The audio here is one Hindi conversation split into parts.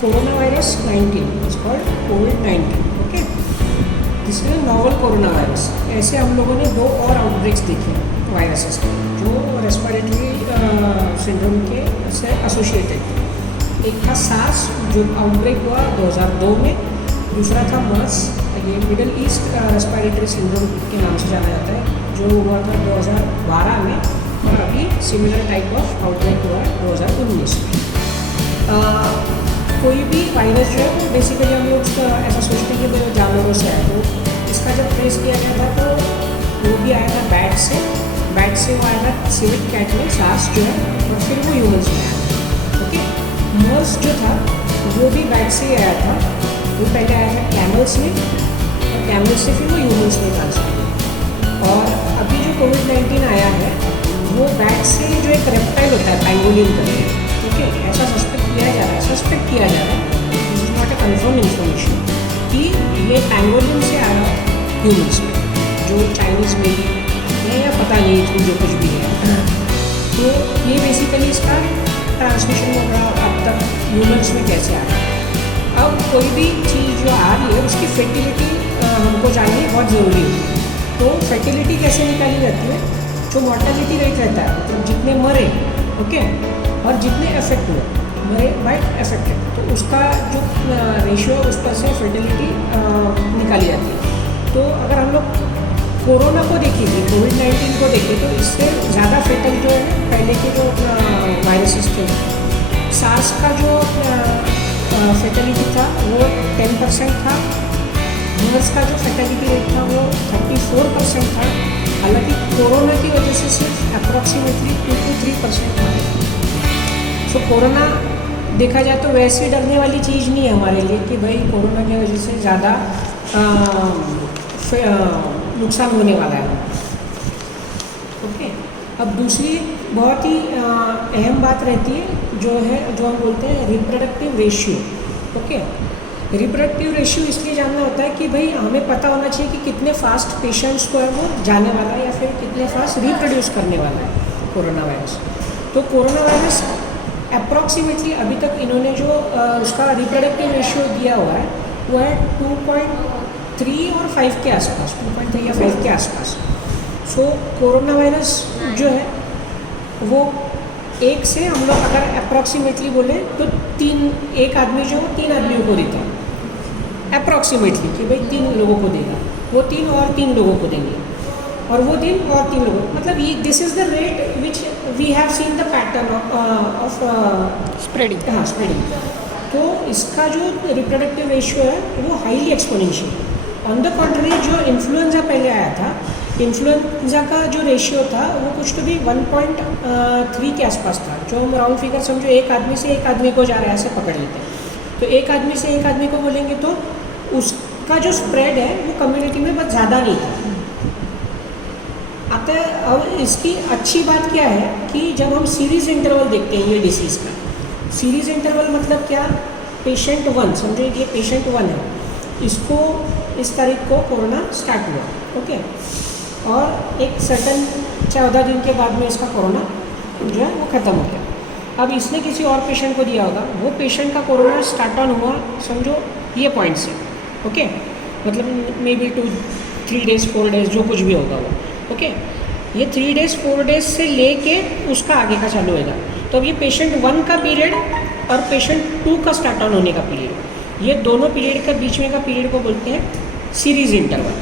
Corona virus 19 is called covid. Okay, this is novel corona virus. ऐसे हम लोगों ने 2 और आउटब्रेक्स देखे वायरसेस के जो रेस्पिरेटरी सिंड्रोम के से एसोसिएटेड थे. एक था सार्स जो आउटब्रेक हुआ 2002 में, दूसरा था मर्स, ये मिडल ईस्ट रेस्पिरेटरी सिंड्रोम के नाम से जाना जाता है, जो हुआ था 2012 में, और अभी सिमिलर टाइप ऑफ आउटब्रेक हुआ है 2019 में. कोई भी वायरस जो है वो बेसिकली हम लोग उसका ऐसा सोचते हैं कि वो जानवरों से है. तो इसका जब ट्रेस किया गया था तो वो भी आया था बैट से वो आया था सिविक कैट में सार्स जो है, और फिर वो ह्यूमन्स में आया. ओके, मर्स जो था वो भी बैट से ही आया था. वो पहले आया था कैमल्स में, और कैमल्स से फिर वो ह्यूमन्स में ट्रांसफर हुआ. और अभी जो कोविड-19 आया है वो बैट से जो एक रेप्टाइल होता है पैंगोलिन करके. ओके, ऐसा सस्पेक्ट किया जा रहा है, this is not a confirm information, कि ये पैंगोलिन से आ रहा है ह्यूमन्स में, जो चाइनीज़ में है या पता नहीं इसमें जो कुछ भी है. तो ये बेसिकली इसका ट्रांसमिशन हो रहा अब तक ह्यूमन्स में कैसे आ रहा है. अब कोई भी चीज़ जो आ रही है उसकी फर्टिलिटी हमको जाननी बहुत ज़रूरी है. तो फर्टिलिटी कैसे निकाली जाती है? जो मॉर्टेलिटी रेट रहता है, मतलब जितने मरे, ओके, और जितने अफेक्ट हुए, मरे बाय अफेक्टेड, तो उसका जो रेशियो उस पर से फर्टिलिटी निकाली जाती है. तो अगर हम लोग कोरोना को देखेंगे, कोविड-19 को देखें, तो इससे ज़्यादा फेटल जो है पहले के जो वायरसेस थे. सार्स का जो फेटलिटी था वो 10% था. मर्स का जो फेटलिटी रेट था वो 34% था. हालांकि कोरोना की वजह से सिर्फ अप्रॉक्सीमेटली 2 to 3% था. सो कोरोना देखा जाए तो वैसे डरने वाली चीज़ नहीं है हमारे लिए कि भाई कोरोना की वजह से ज़्यादा नुकसान होने वाला है. ओके, अब दूसरी बहुत ही अहम बात रहती है जो हम बोलते हैं reproductive ratio. Okay, reproductive ratio इसलिए जानना होता है कि भाई हमें पता होना चाहिए कि कितने फास्ट पेशेंट्स को है वो जाने वाला है या फिर कितने फास्ट रिप्रोड्यूस करने वाला है कोरोना वायरस. तो कोरोना वायरस अप्रॉक्सीमेटली अभी तक इन्होंने जो उसका रिप्रोडक्टिव रेशियो दिया हुआ है वो है 2.3 और 5 के आसपास, 2.3 या 5 के आसपास. सो कोरोना वायरस जो है वो एक से हम लोग अगर अप्रॉक्सीमेटली बोले तो एक आदमी जो है 3 आदमियों को देता है अप्रॉक्सीमेटली, कि भाई 3 लोगों को देगा, वो 3 और 3 लोगों को देंगे, और वो 3 और 3 लोगों, मतलब ये this is the rate which we have seen the pattern of spreading. हाँ, स्प्रेडिंग. तो इसका जो रिप्रोडक्टिव रेशियो है वो highly exponential. On the contrary जो इन्फ्लुएंजा पहले आया था, इन्फ्लुएंजा का जो रेशियो था वो कुछ तो भी 1.3 के आसपास था. जो हम राउंड फिगर समझो एक आदमी से एक आदमी को जा रहा है ऐसे पकड़ लेते हैं. तो एक आदमी से एक आदमी को बोलेंगे तो उसका जो स्प्रेड है वो कम्युनिटी में बहुत ज़्यादा नहीं था. अब इसकी अच्छी बात क्या है कि जब हम सीरीज़ इंटरवल देखते हैं ये डिसीज़ का, सीरीज़ इंटरवल मतलब क्या, पेशेंट 1 समझो ये पेशेंट 1 है, इसको इस तारीख को कोरोना स्टार्ट हुआ. ओके, और एक सर्टन 14 दिन के बाद में इसका कोरोना जो है वो ख़त्म हो गया. अब इसने किसी और पेशेंट को दिया होगा, वो पेशेंट का कोरोना स्टार्ट ऑन हुआ समझो ये पॉइंट से. ओके, मतलब मे बी 2-3 days 4 days जो कुछ भी होगा वो. ओके, ये 3 days 4 days से लेके उसका आगे का चालू होगा. तो अब ये पेशेंट 1 का पीरियड और पेशेंट 2 का स्टार्ट ऑन होने का पीरियड, ये दोनों पीरियड के बीच में का पीरियड को बोलते हैं series interval.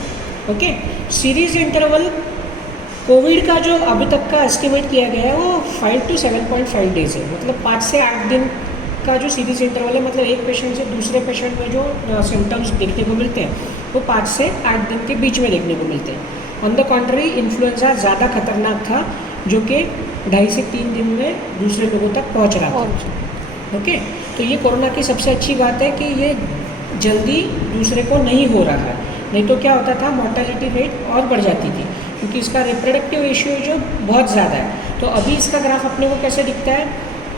Okay, series interval Covid का जो अभी तक का एस्टिमेट किया गया है वो 5 to 7.5 days है. मतलब 5 से 8 दिन का जो सीरीज़ इंटरवल है, मतलब एक पेशेंट से दूसरे पेशेंट में जो सिम्टम्स देखने को मिलते हैं वो 5 से 8 दिन के बीच में देखने को मिलते हैं. ऑन द कॉन्ट्री इन्फ्लुएंजा ज़्यादा खतरनाक था, जो कि 2.5 से 3 दिन में दूसरे लोगों तक पहुंच रहा था. ओके, तो ये कोरोना की सबसे अच्छी बात है कि ये जल्दी दूसरे को नहीं हो रहा है. नहीं तो क्या होता था, मॉर्टेलिटी रेट और बढ़ जाती थी, क्योंकि इसका रिप्रोडक्टिव रेशियो जो बहुत ज़्यादा है. तो अभी इसका ग्राफ अपने को कैसे दिखता है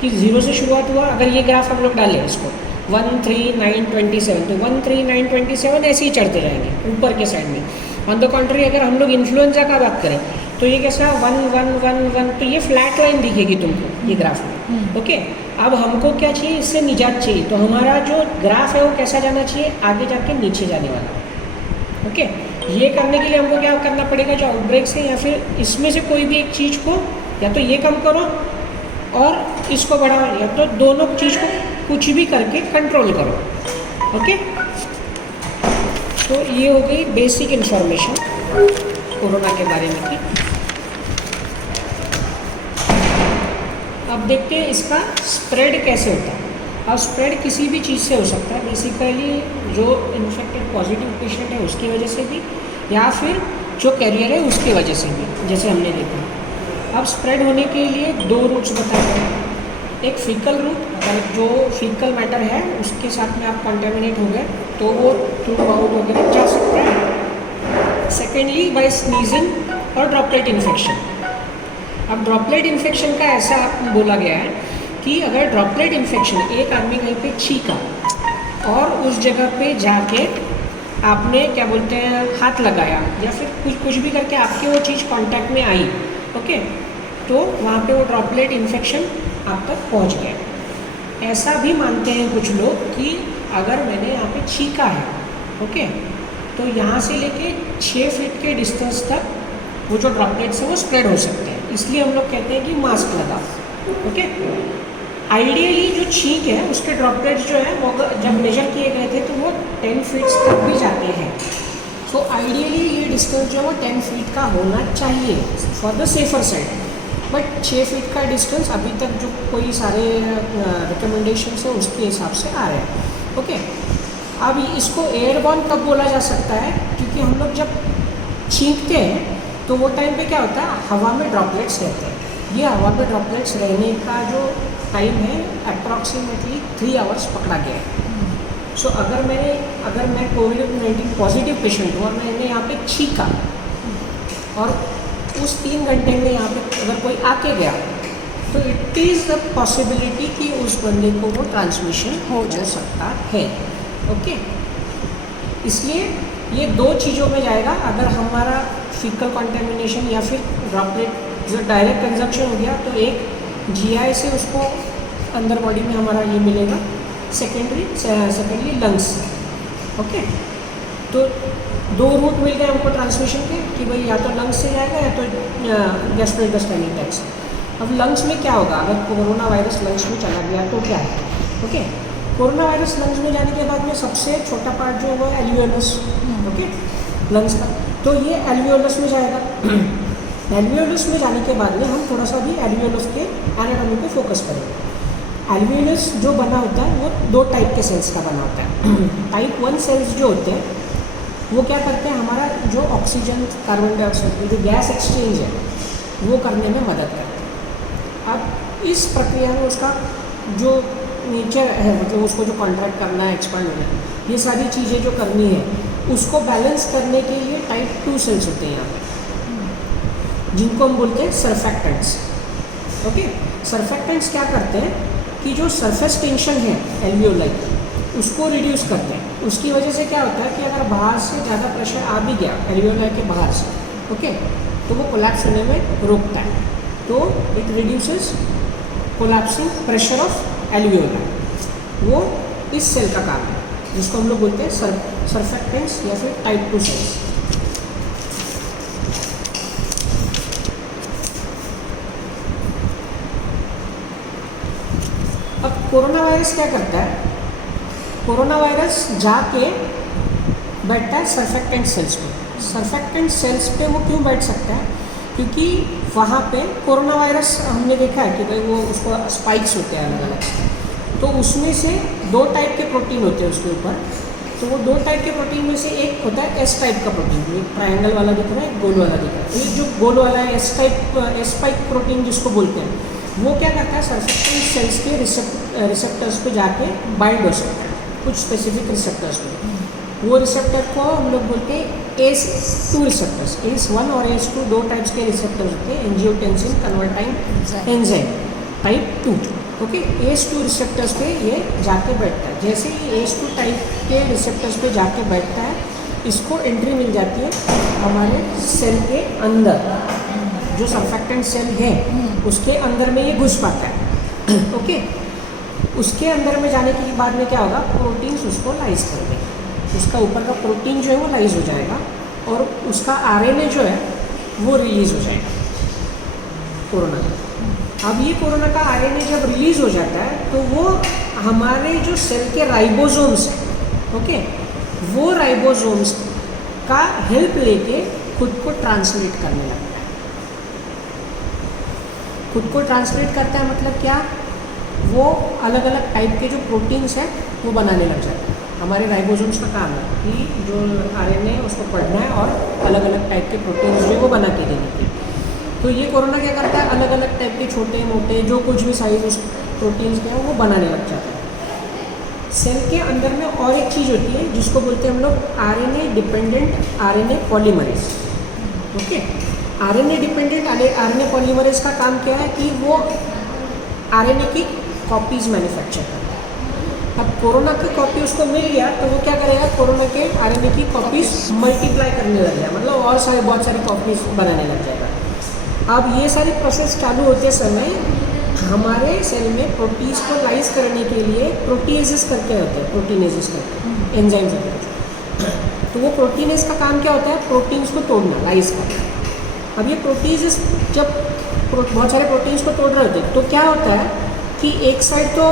कि 0 से शुरुआत हुआ. अगर ये ग्राफ हम लोग डालें इसको 13927, तो 13927 ऐसे ही चढ़ते रहेंगे ऊपर के साइड में. ऑन द कॉन्ट्री अगर हम लोग इन्फ्लुएंजा का बात करें तो ये कैसा 1111, तो ये फ्लैट लाइन दिखेगी तुमको ये ग्राफ में. ओके। अब हमको क्या चाहिए, इससे निजात चाहिए, तो हमारा जो ग्राफ है वो कैसा जाना चाहिए, आगे जाके नीचे जाने वाला। ओके, ये करने के लिए हमको क्या करना पड़ेगा, जो आउटब्रेक्स है या फिर इसमें से कोई भी एक चीज़ को या तो ये कम करो और इसको बढ़ाओ, या तो दोनों चीज़ को कुछ भी करके कंट्रोल करो। ओके, तो ये हो गई बेसिक इन्फॉर्मेशन कोरोना के बारे में की। अब देखते हैं इसका स्प्रेड कैसे होता है। अब स्प्रेड किसी भी चीज़ से हो सकता है, बेसिकली जो इन्फेक्टेड पॉजिटिव पेशेंट है उसकी वजह से भी, या फिर जो कैरियर है उसकी वजह से भी, जैसे हमने देखा। अब स्प्रेड होने के लिए दो रूट्स बताए गए हैं। एक फीकल रूट, अगर जो फीकल मैटर है उसके साथ में आप कंटेमिनेट हो गए तो वो थ्रू माउथ वगैरह जा सकता है। सेकेंडली बाय स्नीजिंग और ड्रॉपलेट इन्फेक्शन। अब ड्रॉपलेट इन्फेक्शन का ऐसा बोला गया है कि अगर ड्रॉपलेट इन्फेक्शन, एक आदमी कहीं पे छींका और उस जगह पे जाके आपने क्या बोलते हैं हाथ लगाया या फिर कुछ भी करके आपके वो चीज़ कांटेक्ट में आई, ओके, तो वहाँ पे वो ड्रॉपलेट इन्फेक्शन आप तक पहुँच गया। ऐसा भी मानते हैं कुछ लोग कि अगर मैंने यहाँ पे छींका है, ओके, तो यहाँ से लेके 6 फीट के डिस्टेंस तक वो जो ड्रॉपलेट्स है वो स्प्रेड हो सकते हैं। इसलिए हम लोग कहते हैं कि मास्क लगाओ। ओके, आइडियली जो छींक है उसके ड्रॉपलेट्स जो है वो जब मेजर किए गए थे तो वो 10 फीट तक भी जाते हैं। सो आइडियली ये डिस्टेंस जो है वो 10 फीट का होना चाहिए for the safer side. But 6 feet का डिस्टेंस अभी तक जो कोई सारे रिकमेंडेशंस है उसके हिसाब से आ रहे हैं। ओके, अब इसको एयरबॉर्न कब बोला जा सकता है, क्योंकि हम लोग जब छींकते हैं तो वो टाइम पे क्या होता है, हवा में ड्रॉपलेट्स रहते हैं। ये हवा में ड्रॉपलेट्स रहने का जो टाइम है अप्रॉक्सीमेटली 3 आवर्स पकड़ा गया है। सो अगर मैं कोविड-19 पॉजिटिव पेशेंट हूँ और मैंने यहाँ पे छींका और उस 3 घंटे में यहाँ पे अगर कोई आके गया तो इट इज़ द पॉसिबिलिटी कि उस बंदे को वो ट्रांसमिशन हो सकता है। ओके, इसलिए ये 2 चीज़ों में जाएगा। अगर हमारा फीकल कंटेमिनेशन या फिर ड्रॉपलेट जो डायरेक्ट कंजप्शन हो गया तो एक जीआई से उसको अंदर बॉडी में हमारा ये मिलेगा, सेकेंडली लंग्स। ओके, तो 2 रूट मिल गए हमको ट्रांसमिशन के कि भाई या तो लंग्स से जाएगा या तो गैस्ट्रोइंटेस्टाइनल ट्रैक्ट से। अब लंग्स में क्या होगा, अगर कोरोना वायरस लंग्स में चला गया तो क्या है। ओके, कोरोना वायरस लंग्स में जाने के बाद में सबसे छोटा पार्ट जो हुआ एल्वियोलस, ओके, लंग्स का, तो ये एल्वियोलस में जाएगा। एल्वियोलस में जाने के बाद में हम थोड़ा सा भी एल्वियोलस के एनाटॉमी पे फोकस करेंगे। एल्वियोलस जो बना होता है वो 2 टाइप के सेल्स का बना होता है। टाइप 1 सेल्स जो होते हैं वो क्या करते हैं, हमारा जो ऑक्सीजन कार्बन डाइऑक्साइड जो गैस एक्सचेंज है वो करने में मदद करते हैं। अब इस प्रक्रिया में उसका जो नेचर है, मतलब उसको जो कॉन्ट्रैक्ट करना है, एक्सपांड होना है, ये सारी चीज़ें जो करनी है उसको बैलेंस करने के लिए टाइप 2 सेल्स होते हैं यहाँ पे, जिनको हम बोलते हैं सर्फेक्टेंट्स। ओके, सर्फेक्टेंट्स क्या करते हैं कि जो सरफेस टेंशन है एल्वियोलाई उसको रिड्यूस करते हैं। उसकी वजह से क्या होता है कि अगर बाहर से ज़्यादा प्रेशर आ भी गया एल्वियोलाई के बाहर से, ओके, तो वो कोलैप्स होने में रोकता है। तो it reduces collapsing pressure of alveoli. वो इस सेल का काम है जिसको हम लोग बोलते हैं सर्फेक्टेंट्स या फिर टाइप 2 सेल्स। अब कोरोना वायरस क्या करता है, कोरोना वायरस जाके बैठता है सर्फेक्टेंट सेल्स पे। सर्फेक्टेंट सेल्स पे वो क्यों बैठ सकता है, क्योंकि वहाँ पे कोरोना वायरस हमने देखा है कि भाई वो उसको स्पाइक्स होते हैं अलग अलग, तो उसमें से 2 टाइप के प्रोटीन होते हैं उसके ऊपर। तो वो 2 टाइप के प्रोटीन में से एक होता है एस टाइप का प्रोटीन, एक ट्रायंगल वाला दिख रहा है, एक गोल वाला दिख रहा है। तो ये जो गोल वाला है एस स्पाइक प्रोटीन जिसको बोलते हैं, वो क्या करता है सर्फेक्टेंट सेल्स के रिसेप्टर्स पे जाके बाइंड हो सकता है, कुछ स्पेसिफिक रिसेप्टर्स पे। वो रिसेप्टर को हम लोग बोलते हैं ACE2 रिसेप्टर्स। ACE1 और ACE2 2 टाइप्स के रिसेप्टर्स होते हैं, angiotensin converting enzyme type 2। Okay, ACE2 receptors पे ये जाके बैठता है। जैसे ही ACE2 टाइप के रिसेप्टर्स पे जाके बैठता है, इसको एंट्री मिल जाती है हमारे सेल के अंदर, जो सर्फेक्टेंट सेल है उसके अंदर में ये घुस पाता है। ओके, उसके अंदर में जाने के बाद में क्या होगा, प्रोटीन्स उसको लाइज कर देंगे, उसका ऊपर का प्रोटीन जो है वो लाइज हो जाएगा और उसका आरएनए जो है वो रिलीज़ हो जाएगा कोरोना का। अब ये कोरोना का आरएनए जब रिलीज़ हो जाता है तो वो हमारे जो सेल के राइबोसोम्स हैं, ओके, वो राइबोसोम्स का हेल्प लेके खुद को ट्रांसलेट करने लगता है। खुद को ट्रांसलेट करता है मतलब क्या, वो अलग अलग टाइप के जो प्रोटीन्स हैं वो बनाने लग जाता है। हमारे राइबोसोम्स का काम है कि जो आरएनए है उसको पढ़ना है और अलग अलग टाइप के प्रोटीन्स जो है वो बना के देने के। तो ये कोरोना क्या करता है, अलग अलग टाइप के छोटे मोटे जो कुछ भी साइज उस प्रोटीन्स के हैं वो बनाने लग जाता है। सेल के अंदर में और एक चीज़ होती है जिसको बोलते हैं हम लोग RNA dependent RNA polymerase. Okay, RNA dependent RNA polymerase का काम क्या है कि वो आरएनए की कॉपीज़ मैन्युफैक्चर करता है। अब कोरोना की कॉपी उसको मिल गया तो वो क्या करेगा, कोरोना के आरएनए की कॉपीज़ मल्टीप्लाई करने लग जाएगा, मतलब और बहुत सारी कॉपीज़ बनाने लग जाएगा। अब ये सारी प्रोसेस चालू होते समय हमारे सेल में प्रोटीन्स को लाइज करने के लिए प्रोटीएजेस करके होते हैं, प्रोटीनेजेस करके एंजाइम्स होते हैं। तो वो प्रोटीनेज का काम क्या होता है, प्रोटीन्स को तोड़ना, लाइज करना। अब ये प्रोटीनेजेस जब बहुत सारे प्रोटीन्स को तोड़ रहे होते हैं तो क्या होता है कि एक साइड तो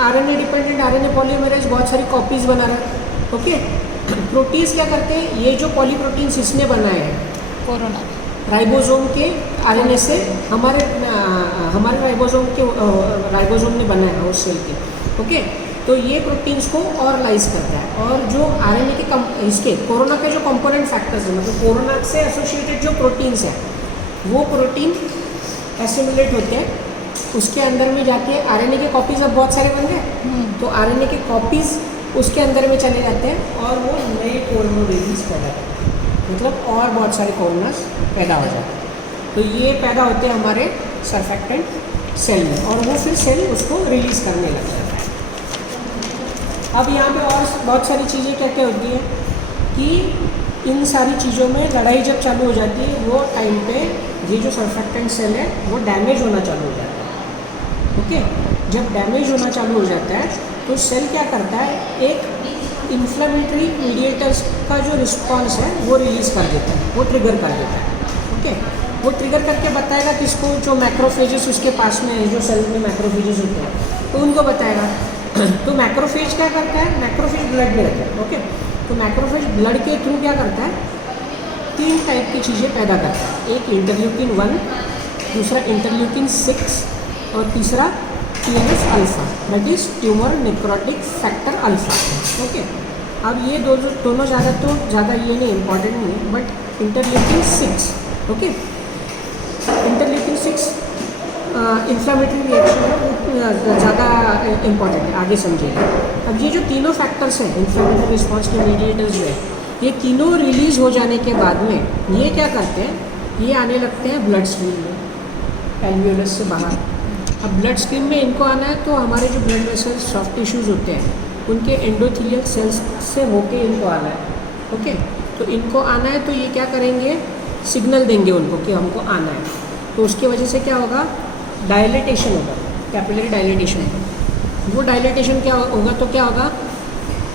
आरएनए डिपेंडेंट आरएनए पॉलीमरेज बहुत सारी कॉपीज़ बना रहा है। ओके, प्रोटीन्स क्या करते हैं, ये जो पॉलीप्रोटीन्स इसने बनाए हैं कोरोना राइबोसोम के आरएनए से, हमारे राइबोसोम ने बनाया है उस सेल के। ओके, तो ये प्रोटीन्स को और लाइज करता है और जो आरएनए के इसके कोरोना के जो कंपोनेंट फैक्टर्स हैं, मतलब कोरोना से एसोसिएटेड जो प्रोटीन्स हैं वो प्रोटीन एसिमुलेट होते हैं, उसके अंदर में जाके आरएनए के कॉपीज़ अब बहुत सारे बन गए तो आरएनए के कॉपीज़ उसके अंदर में चले जाते हैं और वो नए कोरोना बेबीज पैदा करते हैं, मतलब और बहुत सारे कोरोनास पैदा हो जाते हैं। तो ये पैदा होते हैं हमारे सरफेक्टेंट सेल में और वो फिर सेल उसको रिलीज़ करने लग जाता है। अब यहाँ पे और बहुत सारी चीज़ें क्या क्या होती हैं कि इन सारी चीज़ों में लड़ाई जब चालू हो जाती है वो टाइम पे ये जो सरफेक्टेंट सेल है वो डैमेज होना चालू हो जाता है। ओके, जब डैमेज होना चालू हो जाता है तो सेल क्या करता है, एक इन्फ्लेमेटरी मीडिएटर्स का जो रिस्पॉन्स है वो रिलीज़ कर देता है, वो ट्रिगर कर देता है। ओके, वो ट्रिगर करके बताएगा किसको, जो मैक्रोफेजेस उसके पास में है, जो सेल में मैक्रोफेजेस होते हैं तो उनको बताएगा। तो मैक्रोफेज क्या करता है, मैक्रोफेज ब्लड में रहता है। ओके, तो मैक्रोफेज ब्लड के थ्रू क्या करता है, 3 टाइप की चीज़ें पैदा करता है, एक इंटरल्यूकिन 1, दूसरा इंटरल्यूकिन 6 और तीसरा TNF alpha, that is tumour necrotic factor alpha. Okay, अब ये दोनों ज़्यादा ये नहीं इम्पॉर्टेंट नहीं है, but interleukin 6, okay, interleukin 6 inflammatory reaction है, ज़्यादा इम्पॉर्टेंट है, आगे समझिएगा। अब ये जो तीनों फैक्टर्स हैं इन्फ्लेमेटरी रिस्पॉन्स के मीडिएटर्स जो है, ये तीनों रिलीज़ हो जाने के बाद में ये क्या करते हैं, ये आने लगते हैं ब्लड स्ट्रीम में, एल्वियोलस से बाहर। अब ब्लड स्ट्रीम में इनको आना है तो हमारे जो ब्लड वेसल्स सॉफ्ट टिश्यूज़ होते हैं उनके एंडोथेलियल सेल्स से होके इनको आना है। ओके, तो इनको आना है तो ये क्या करेंगे, सिग्नल देंगे उनको कि हमको आना है, तो उसकी वजह से क्या होगा, डायलेटेशन होगा, कैपिलरी डायलेटेशन होगा। वो डायलेटेशन क्या होगा तो क्या होगा,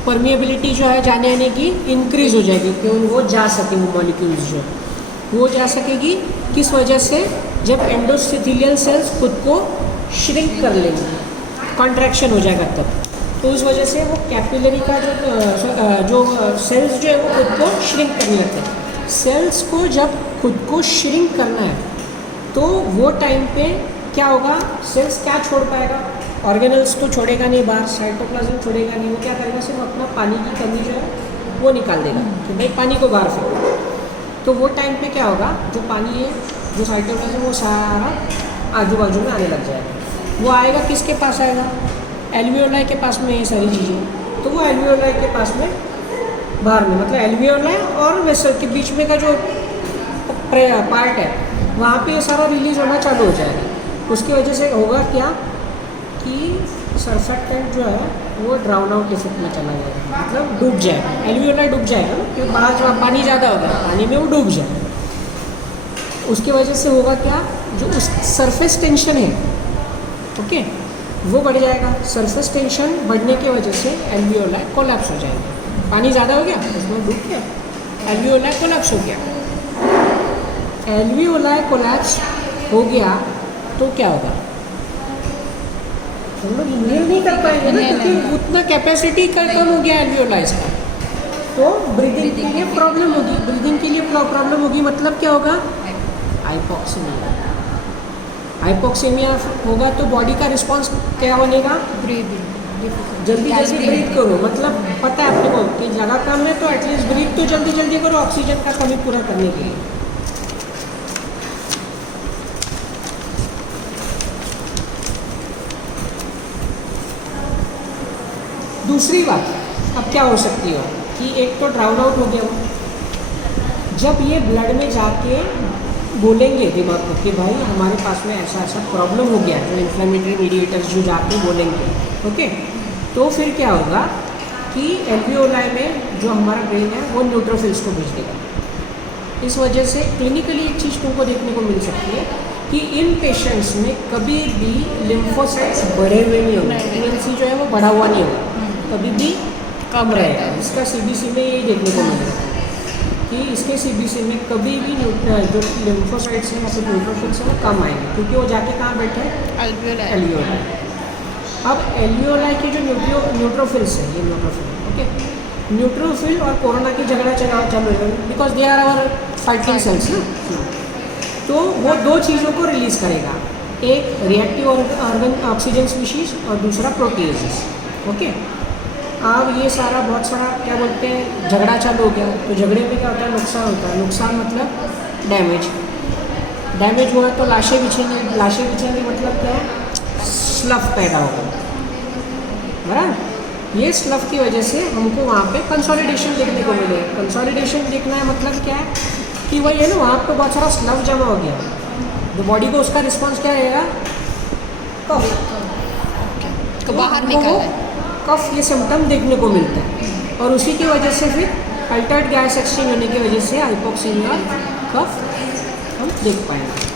परमिएबिलिटी जो है जाने आने की इंक्रीज़ हो जाएगी कि वो जा सके, वो मॉलिक्यूल्स जो वो जा सकेगी। किस वजह से, जब एंडोथेलियल सेल्स खुद को श्रिंक कर लेंगे, कॉन्ट्रैक्शन हो जाएगा तब, तो उस वजह से वो कैपिलरी का जो सेल्स जो है वो खुद को श्रिंक करने लगते हैं। सेल्स को जब खुद को श्रिंक करना है तो वो टाइम पे क्या होगा, सेल्स क्या छोड़ पाएगा, ऑर्गेनल्स तो छोड़ेगा नहीं बाहर, साइटोप्लाज्म छोड़ेगा नहीं, वो क्या करेगा, सिर्फ अपना पानी की कमी जो है वो निकाल देगा कि भाई पानी को बाहर फेंको। तो वो टाइम पे क्या होगा, जो पानी है, जो साइटोप्लाज्म, वो सारा आजू बाजू में आने लग जाएगा। वो आएगा किसके पास आएगा, एल्वियोलाई के पास में, ये सारी चीज़ें, तो वो एल्वियोलाई के पास में बाहर में, मतलब एल्वियोलाई और वेसल के बीच में का जो पार्ट है वहाँ पे ये सारा रिलीज़ होना चालू हो जाएगा। उसकी वजह से होगा क्या कि सरफेक्टेंट जो है वो ड्राउन आउट इफेक्ट में चला जाएगा, मतलब डूब जाएगा, एल्वियोलाई डूब जाएगा ना, क्योंकि बाहर जो पानी ज़्यादा होगा पानी में वो डूब जाएगा। उसकी वजह से होगा क्या, जो उस सरफेस टेंशन है ओके, वो बढ़ जाएगा। सरफेस टेंशन बढ़ने की वजह से एल्वियोलाई कोलैप्स हो जाएगा। पानी ज़्यादा हो गया, उसमें डूब गया, एल्वियोलाई कोलैप्स हो गया। एल्वियोलाई कोलैप्स हो गया तो क्या होगा? हम लोग इनहेल नहीं कर पाएंगे ना, क्योंकि उतना कैपेसिटी का कम हो गया एल्वियोलाइज का, तो ब्रीदिंग के लिए प्रॉब्लम होगी। ब्रीदिंग के लिए प्रॉब्लम होगी मतलब क्या होगा? हाइपोक्सीमिया। हाइपोक्सीमिया होगा तो बॉडी का रिस्पांस क्या बनेगा? ब्रीदिंग, जल्दी जल्दी ब्रीथ करो, मतलब पता है अपने को कि जगह कम है तो एटलीस्ट ब्रीथ तो जल्दी जल्दी करो ऑक्सीजन का कमी पूरा करने के लिए। दूसरी बात अब क्या हो सकती है कि एक तो ड्राउन आउट हो गया वो, जब ये ब्लड में जाके बोलेंगे दिमाग को कि भाई हमारे पास में ऐसा ऐसा प्रॉब्लम हो गया है, जो इन्फ्लेमेटरी मीडिएटर्स जो जाके बोलेंगे, ओके, तो फिर क्या होगा कि एल्वियोलाई में जो हमारा ब्रेन है वो न्यूट्रोफिल्स को भेज देगा। इस वजह से क्लिनिकली एक चीज़ तुमको देखने को मिल सकती है कि इन पेशेंट्स में कभी भी लिम्फोसाइट्स बढ़े हुए नहीं होंगे, टीएलसी जो है वो बढ़ा हुआ नहीं होगा, कभी भी कम रहेगा। इसका सीबीसी में यही देखने को मिलेगा कि इसके सीबीसी में कभी भी जो लिम्फोसाइट्स हैं या फिर न्यूट्रोफिल्स हैं वो कम आएंगे, क्योंकि वो जाके कहाँ बैठे हैं? एल्वियोलाई। अब एल्वियोलाई के जो न्यूट्रोफिल्स है, ये न्यूट्रोफिल, ओके, न्यूट्रोफिल और कोरोना की झगड़ा चालू है because they are our fighting cells ना, तो वो दो चीज़ों को रिलीज़ करेगा, एक रिएक्टिव ऑर्गन ऑक्सीजन स्पीशीज और दूसरा प्रोटीएजेस, ओके। अब ये सारा बहुत सारा क्या बोलते हैं झगड़ा चालू हो गया, तो झगड़े में क्या होता है? नुकसान होता है। नुकसान मतलब डैमेज, डैमेज हुआ तो लाशें बिछेंगी, लाशें बिछेंगी मतलब क्या है? स्लफ पैदा होगा, बराबर। ये स्लफ की वजह से हमको वहाँ पे कंसोलिडेशन देखने को मिलेगा। कंसोलिडेशन देखना है मतलब क्या है कि वही है ना, वहाँ पे बहुत सारा स्लफ जमा हो गया, तो बॉडी को उसका रिस्पॉन्स क्या रहेगा? कफ, तो बाहर निकालना है, कफ ये सिम्टम देखने को मिलता है, और उसी की वजह से फिर अल्टर्ड गैस एक्सचेंज होने की वजह से हाइपोक्सीमिया कफ हम देख पाएंगे।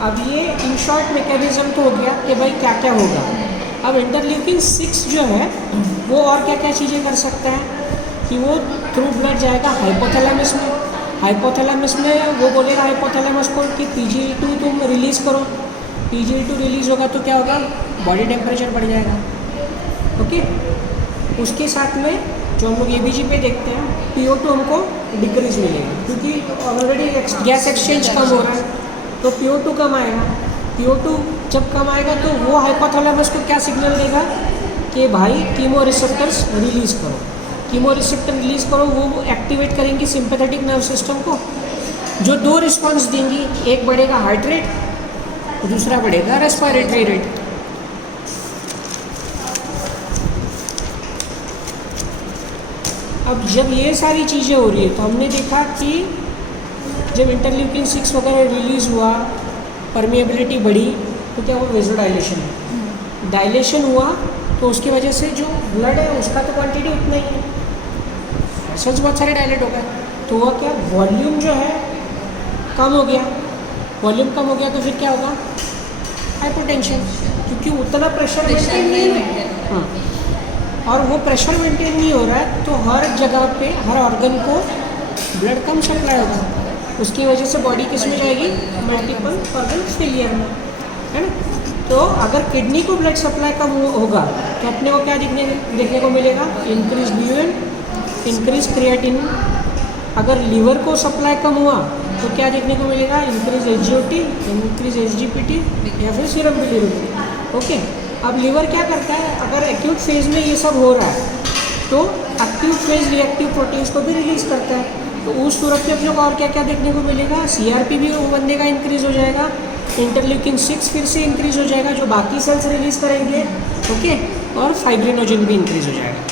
अब ये इन शॉर्ट मैकेनिज्म तो हो गया कि भाई क्या क्या होगा। अब इंटरल्यूकिन 6 जो है वो और क्या क्या चीज़ें कर सकता है कि वो थ्रू ब्लड जाएगा हाइपोथैलेमस में। हाइपोथैलेमस में वो बोलेगा हाइपोथैलेमस को कि PGE2 तुम रिलीज़ करो। PGE2 रिलीज़ होगा तो क्या होगा? बॉडी टेम्परेचर बढ़ जाएगा, ओके। उसके साथ में जो हम लोग ABG पे देखते हैं PO2 हमको डिक्रीज मिलेगा, क्योंकि ऑलरेडी गैस एक्सचेंज कम हो रहा है, तो PO2 कम आएगा। PO2 जब कम आएगा तो वो हाइपोथैलेमस को क्या सिग्नल देगा कि भाई कीमो रिसेप्टर्स रिलीज़ करो। कीमो रिसेप्टर रिलीज़ करो, वो एक्टिवेट करेंगी सिंपैथेटिक नर्व सिस्टम को, जो दो रिस्पॉन्स देंगी, एक बढ़ेगा हार्ट रेट, दूसरा बढ़ेगा रेस्पिरेटरी रेट। अब जब ये सारी चीज़ें हो रही है तो हमने देखा कि जब इंटरल्यूकिन 6 वगैरह रिलीज़ हुआ, परमिएबिलिटी बढ़ी, तो क्या हुआ? वेज़ोडाइलेशन है। डायलेशन हुआ तो उसकी वजह से जो ब्लड है उसका तो क्वांटिटी उतना ही है, सेल्स बहुत सारे डायलेट हो गए, तो हुआ क्या? वॉल्यूम जो है कम हो गया। वॉल्यूम कम हो गया तो फिर क्या होगा? हाइपोटेंशन, क्योंकि उतना प्रेशर मेंटेन नहीं है। हाँ, और वो प्रेशर मेंटेन नहीं हो रहा है तो हर जगह पे हर ऑर्गन को ब्लड कम सप्लाई होगा, उसकी वजह से बॉडी किस में जाएगी? मल्टीपल ऑर्गन फेलियर में, है ना। तो अगर किडनी को ब्लड सप्लाई कम होगा तो अपने को क्या देखने को मिलेगा? Increase billion, increase creatinine. अगर लीवर को सप्लाई कम हुआ तो क्या देखने को मिलेगा? इंक्रीज SGOT, इंक्रीज SGPT या फिर सीरम बिलिरुबिन, ओके। अब लीवर क्या करता है? अगर एक्यूट फेज में ये सब हो रहा है तो एक्यूट फेज रिएक्टिव प्रोटीन्स को भी रिलीज़ करता है, तो उस सूरत में अपने को और क्या क्या देखने को मिलेगा? CRP भी वो बंदे का इंक्रीज़ हो जाएगा, इंटरल्यूकिन 6 फिर से इंक्रीज़ हो जाएगा जो बाकी सेल्स रिलीज़ करेंगे, ओके, और फाइब्रिनोजन भी इंक्रीज़ हो जाएगा।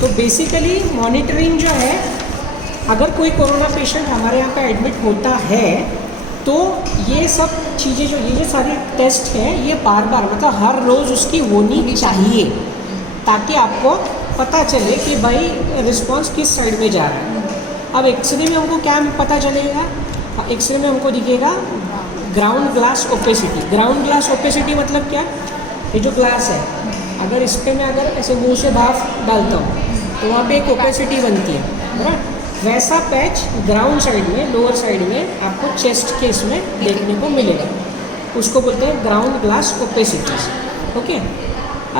तो बेसिकली मॉनिटरिंग जो है, अगर कोई कोरोना पेशेंट हमारे यहाँ पे एडमिट होता है तो ये सब चीज़ें जो ये सारी टेस्ट हैं ये बार बार मतलब हर रोज़ उसकी होनी चाहिए, ताकि आपको पता चले कि भाई रिस्पांस किस साइड में जा रहा है। अब एक्सरे में हमको क्या पता चलेगा? एक्सरे में हमको दिखेगा ground glass opacity. Ground glass opacity मतलब क्या? ये जो ग्लास है, अगर इस पे मैं अगर ऐसे मुंह से भाप डालता हूँ तो वहाँ पे एक ओपेसिटी बनती है, बराबर। वैसा पैच ग्राउंड साइड में, लोअर साइड में आपको चेस्ट के इसमें देखने को मिलेगा। उसको बोलते हैं ग्राउंड ग्लास ओपेसिटीज। ओके,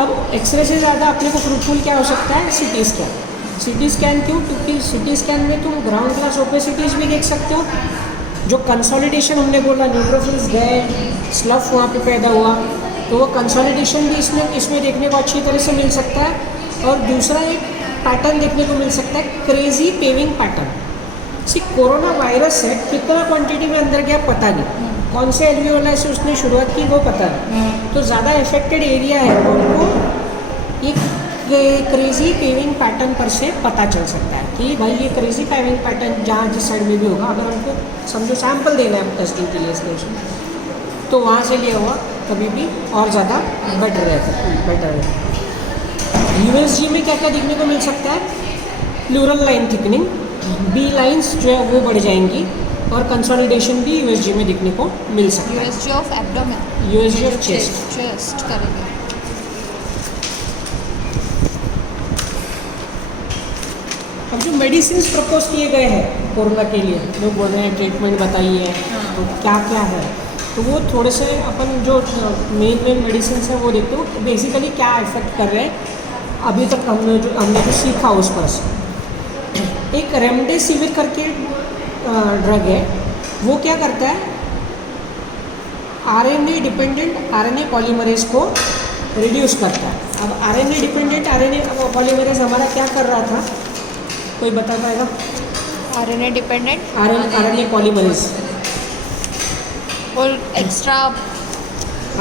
अब एक्सरे से ज़्यादा अपने को फ्रूटफुल क्या हो सकता है? CT scan. सीटी स्कैन क्यों? क्योंकि सीटी स्कैन में तुम ग्राउंड ग्लास ओपेसिटीज भी देख सकते हो। जो कंसोलिडेशन हमने बोला, न्यूट्रोफिल्स गए, स्लफ वहाँ पे पैदा हुआ, तो वो कंसोलिडेशन भी इसमें देखने को अच्छी तरह से मिल सकता है। और दूसरा एक पैटर्न देखने को मिल सकता है, crazy paving pattern. See corona virus है, कितना क्वांटिटी में अंदर गया पता नहीं, कौन से एल्वियोलाई से उसने शुरुआत की वो पता नहीं, तो ज़्यादा इफेक्टेड एरिया है तो उनको एक क्रेजी पेविंग पैटर्न पर से पता चल सकता है कि भाई ये क्रेजी पेविंग पैटर्न जहाँ जिस साइड में भी होगा, अगर हमको समझो सैंपल देना है टेस्टिंग के लिए इसके, तो वहाँ से लिया हुआ कभी भी और ज़्यादा बेटर है। यूएसजी में क्या क्या देखने को मिल सकता है? Pleural line thickening, B lines जो है वो बढ़ जाएंगी, और कंसोलिडेशन भी यूएसजी में देखने को मिल सकता है। USG of abdomen, USG of chest करेंगे। अब जो मेडिसिन प्रपोज किए गए हैं कोरोना के लिए, लोग बोल रहे हैं ट्रीटमेंट बताइए, तो क्या क्या है, तो वो थोड़े से अपन जो मेन मेडिसिन है वो देखते हो बेसिकली क्या इफेक्ट कर रहे हैं अभी तक हमने जो सीखा उस पर से। एक रेमडेसिविर करके ड्रग है, वो क्या करता है? आरएनए डिपेंडेंट आरएनए पॉलीमरेज को रिड्यूस करता है। अब आरएनए डिपेंडेंट आरएनए पॉलीमरेज हमारा क्या कर रहा था, कोई बता पाएगा? आरएनए डिपेंडेंट आरएनए पॉलीमरेज और एक्स्ट्रा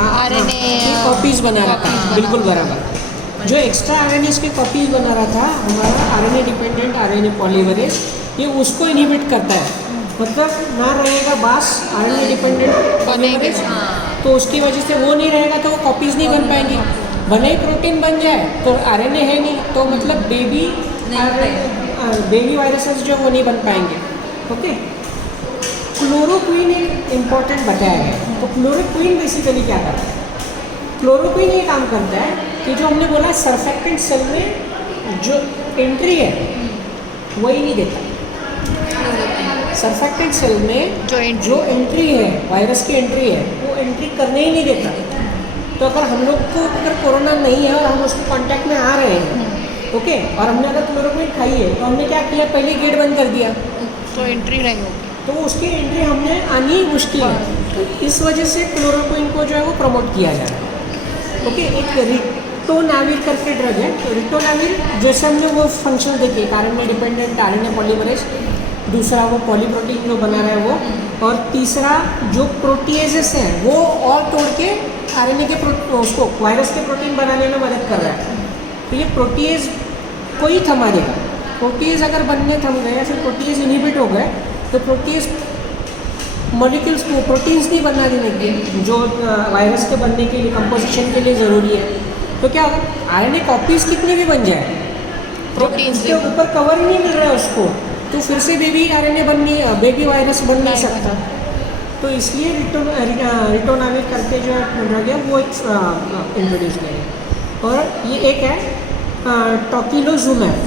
आरएनए कॉपीज बना रहा था, बिल्कुल बराबर। जो एक्स्ट्रा आरएनए के कॉपीज बना रहा था हमारा आरएनए डिपेंडेंट आरएनए पॉलीमरेज, ये उसको इनहिबिट करता है। मतलब ना रहेगा बास आरएनए डिपेंडेंट पॉलीमरेज, तो उसकी वजह से वो नहीं रहेगा तो वो कॉपीज नहीं बन पाएंगी। भले ही प्रोटीन बन जाए तो आरएनए है नहीं, तो मतलब बेबी वायरसेस जो वो नहीं बन पाएंगे। ओके, क्लोरोक्वीन एक इम्पॉर्टेंट बताया है। तो क्लोरोक्वीन बेसिकली क्या करता है? क्लोरोक्वीन ये काम करता है कि जो हमने बोला सर्फेक्टेंट सेल में जो एंट्री है वही नहीं देता। सर्फेक्टेंट सेल में जो एंट्री है, वायरस की एंट्री है, वो एंट्री करने ही नहीं देता। तो अगर हम लोग को अगर कोरोना नहीं है और हम उसके कांटेक्ट में आ रहे हैं, ओके, और हमने अगर क्लोरोक्वीन खाई है, तो हमने क्या किया? पहले गेट बंद कर दिया, तो एंट्री नहीं होगी, तो उसकी एंट्री हमने आनी मुश्किल है। तो इस वजह से क्लोरोक्वीन को जो है वो प्रमोट किया जा रहा है। ओके, एक रिटोनाविर करके ड्रग है। तो रिटोनाविर जैसे हमने वो फंक्शन देखे, आरएनए डिपेंडेंट आरएनए पॉलीमरेज, दूसरा वो पॉलीप्रोटीन जो बना रहा है वो, और तीसरा जो प्रोटीएजेस हैं वो और तोड़ के आरएनए के उसको वायरस के प्रोटीन बनाने में मदद कर रहा है। तो ये प्रोटीएज को ही थमा देगा। प्रोटीएज अगर बनने थम गए या फिर प्रोटीएज इनहिबिट हो गए तो प्रोटीएज मॉलिक्यूल्स को प्रोटीन्स नहीं बना देने के जो वायरस के बनने के लिए कंपोजिशन के लिए ज़रूरी है। तो क्या आरएनए कॉपीज़ कितने भी बन जाए, प्रोटीन्स उसके ऊपर कवर ही नहीं मिल रहा है उसको, तो फिर से बेबी वायरस बन नहीं सकता। तो इसलिए रिटोनाविर करके जो ड्रग है वो इंट्रोड्यूस किया है। और ये एक है टोकिलोजुमैब।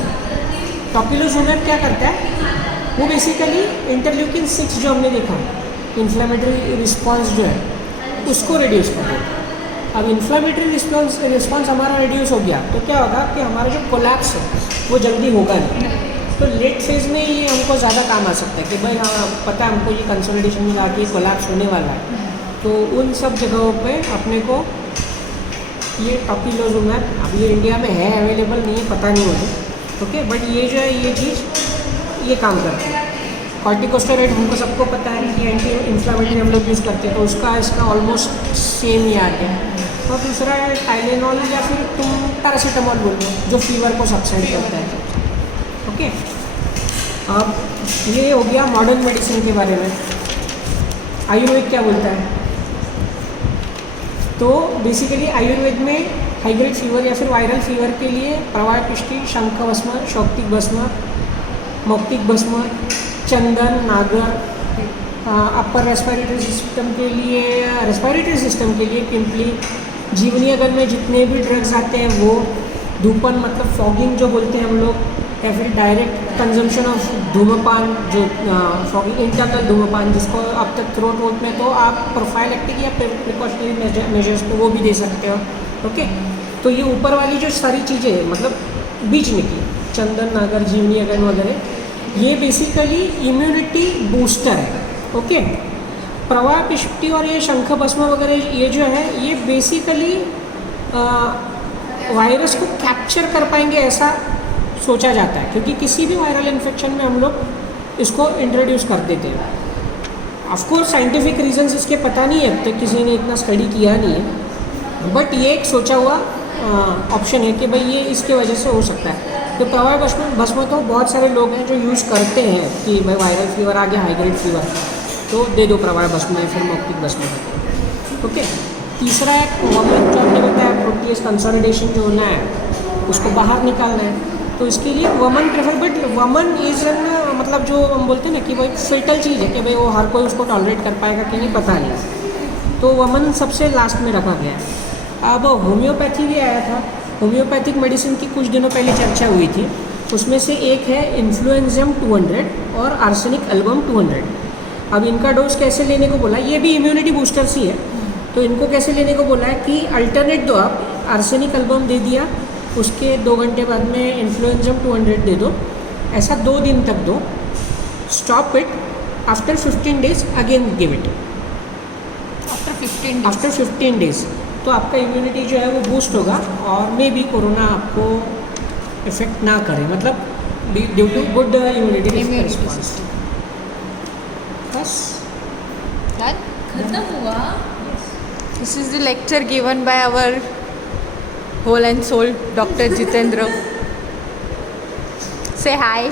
टोकिलोजुमैब क्या करता है? वो बेसिकली इंटरल्यूकिन 6 जो हमने देखा, इन्फ्लेमेटरी रिस्पॉन्स जो है उसको रिड्यूस कर देता है। अब इन्फ्लेमेटरी रिस्पॉन्स हमारा रिड्यूस हो गया तो क्या होगा कि हमारा जो कोलैप्स है वो जल्दी होगा नहीं। तो लेट फेज में ये हमको ज़्यादा काम आ सकता है कि भाई हाँ पता है हमको ये कंसोलिडेशन में आके कोलैप्स होने वाला है। तो उन सब जगहों पे अपने को ये टोकिलोजुमैब, अब ये इंडिया में है अवेलेबल नहीं है, पता नहीं मुझे, ओके, बट ये जो है ये चीज़ ये काम करती है। कॉर्टिकोस्टेरॉइड हमको सबको पता है कि एंटी इन्फ्लेमेटरी हम लोग यूज़ करते हैं, तो उसका इसका ऑलमोस्ट सेम ही आ गया। और दूसरा है टाइलेनॉल या फिर तुम पैरासीटामॉल बोल लो जो फीवर को सबसाइड करता है। ओके, अब ये हो गया मॉडर्न मेडिसिन के बारे में। आयुर्वेद क्या बोलता है? तो बेसिकली आयुर्वेद में हाइब्रिड फीवर या फिर वायरल फीवर के लिए प्रवाह पिष्टि, शंख भस्म, शौक्तिक भस्म, मौक्तिक भस्म, चंदन, नागर, अपर रेस्पिरेटरी सिस्टम के लिए पिंपली, जीवनी अगर में जितने भी ड्रग्स आते हैं वो, धूपन मतलब फॉगिंग जो बोलते हैं हम लोग, या फिर डायरेक्ट कंजम्पशन ऑफ धूमपान, जो फॉगिंग इंटरनल धूमपान जिसको अब तक थ्रोट वोट में, तो आप प्रोफाइलेक्टिक या प्रिकॉशनरी मेजर्स को वो भी दे सकते हो। ओके, तो ये ऊपर वाली जो सारी चीज़ें हैं मतलब बीच निकली, चंदन, नागर, जीवनी अगन वगैरह, ये बेसिकली इम्यूनिटी बूस्टर है। ओके, प्रवाह पिष्टि और ये शंख भस्म वगैरह ये जो है ये बेसिकली वायरस को कैप्चर कर पाएंगे ऐसा सोचा जाता है, क्योंकि किसी भी वायरल इन्फेक्शन में हम लोग इसको इंट्रोड्यूस कर देते हैं। ऑफकोर्स साइंटिफिक रीजंस इसके पता नहीं है, अब तक किसी ने इतना स्टडी किया नहीं है, बट ये एक सोचा हुआ ऑप्शन है कि भाई ये इसके वजह से हो सकता है। तो प्रवाह भस्म तो बहुत सारे लोग हैं जो यूज़ करते हैं कि भाई वायरल फीवर आ गया, हाई ग्रेड फीवर, तो दे दो प्रवाह भस्म या फिर मौखिक भस्म। ओके, तीसरा एक वमन जो हमने बताया, प्रोटीज कंसोलिडेशन जो होना है उसको बाहर निकालना है, तो इसके लिए वमन प्रेफर, बट वमन इज एन मतलब जो हम बोलते हैं ना कि भाई फेटल चीज़ है कि भाई वो हर कोई उसको टॉलरेट कर पाएगा कि नहीं पता नहीं, तो वमन सबसे लास्ट में रखा गया है। अब होम्योपैथी भी आया था, होम्योपैथिक मेडिसिन की कुछ दिनों पहले चर्चा हुई थी, उसमें से एक है इन्फ्लुएंजम 200 और आर्सेनिक एल्बम 200। अब इनका डोज कैसे लेने को बोला, ये भी इम्यूनिटी बूस्टर्स ही है, तो इनको कैसे लेने को बोला है कि अल्टरनेट दो, आप आर्सेनिक एल्बम दे दिया, उसके 2 घंटे बाद में इन्फ्लुएंजम 200 दे दो, ऐसा 2 दिन तक दो, stop it, after 15 days again give it, after 15 days, तो आपका इम्यूनिटी जो है वो बूस्ट होगा और मे बी कोरोना आपको इफेक्ट ना करे, मतलब due to good immunity response. बस खत्म हुआ। This is the lecture given by our whole and soul Dr. Jitendra. Say hi.